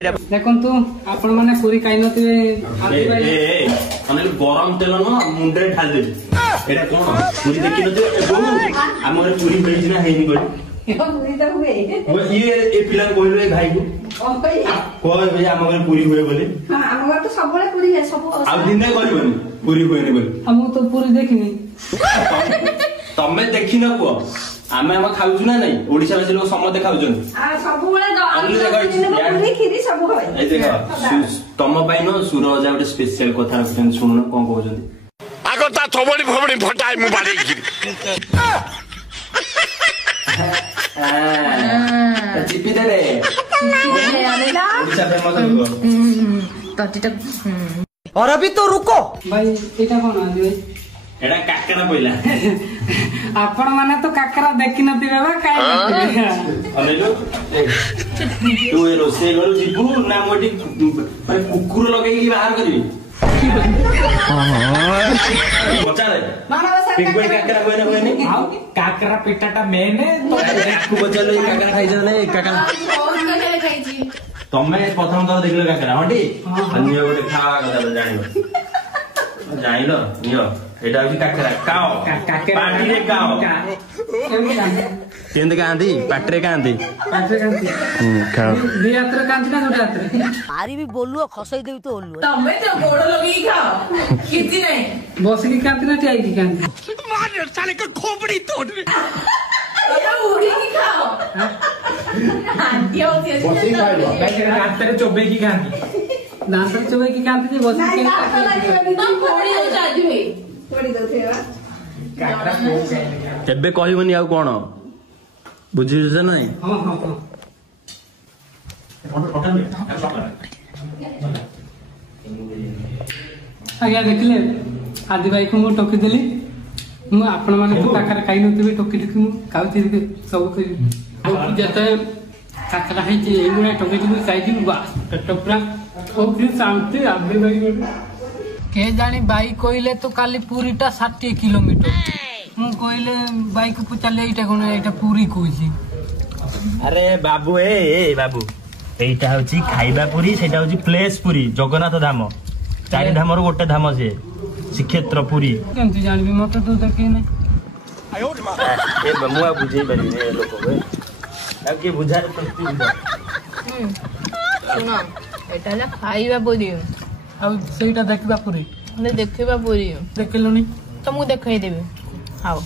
देखंतु आपण माने पूरी काई नथि अनिल गरम तेल न मुंडे ढाल दे एटा कोन पूरी देखि नथि हमर पूरी भेज ना हेनी गई यो पूरी त हुए ये पिला कहलो ए भाई को कोय भाई हमर पूरी हुए बोले हां हमर तो सब बळे पूरी है सब आ दिन नै करबनी पूरी हुए नै बोले हम तो पूरी देखिनी तमे देखि न को आमे हम खाउछु ना नहीं ओडिसा वासी लोग समते खाउछन आ सब बळे पूरी खीरी सब होय ए देखो तम पाई न सूरजा ଗୋଟେ स्पेशल कथा रखछन सुन कोन कहउछन आगो ता थबड़ी फबड़ी फटाई मु बाड़ी चिपी दे रे आनेला ओडिसा फेमस तटिटा और अभी तो रुको भाई एटा कोन आदि भाई एटा काकरा पहिला आपण माने तो काकरा देखि नथि बाबा काई अनेलो तू ए रोसे गरु जिबु ना मोटी माने कुकुर लगेई की बाहर करबी बचा रे पिगुल काकरा कोइ ना कोइ नहीं हां काकरा पेटाटा मेन तो आपको बचा ले काकरा खाइ जले काकरा तमे प्रथम तो देखलो काकरा हटी अन्य गोटे खावा कथा जानिबो जानिलो नियो एटा भी काकरा काओ पाटी रे काओ केंद कांदी पाटरे कांदी खाओ दे यात्रा कांदी ना जोटा यात्रा आरी भी बोलुओ खसई देउ तो ओलुओ तमे तो गोड़ लगी खाओ किछि नहीं बस की कांदी ना टियाई की कांदी मार साले का खोपड़ी तोड़ रे या उड़ी की खाओ आंटी होती है बस की खाइलो कांदी चोबे की कांदी दांत चोबे की कांदी जे बस की तुम थोड़ी हो जाती है थोड़ी दो थेवा काकरा केबे कहबनी आ कोन बुझी जे नहीं हां हां हां आज्ञा देखले आदि भाई को मु टोकी देली मु आपण माने तो काकरा खाइ नथि टोकी टोकी मु खाउथि सब जते काकरा है जे एगुना टोकी टोकी खाइ दी बस टोपरा ओ फिर शांति आदि भाई के जानी बाई कोइले तो काली पूरीटा 60 किलोमीटर मु कोइले बाई को पुछले एटा कोन एटा पूरी कोइछि अरे बाबू ए बाबू एटा होची खाइबा पूरी सेटा होची प्लेस पूरी जगन्नाथ धाम चारि धाम रो गोटे धाम से श्रीक्षेत्र पूरी केमति जानबी मते तो देखे नै ए बमुआ बुझे बनी रे लोक अब के बुझार तो सुनो एटा ला खाइबा पूरी अब सेटा देखबा पूरी देखिबा पूरी देखलुनी तो मु देखाई देबे आओ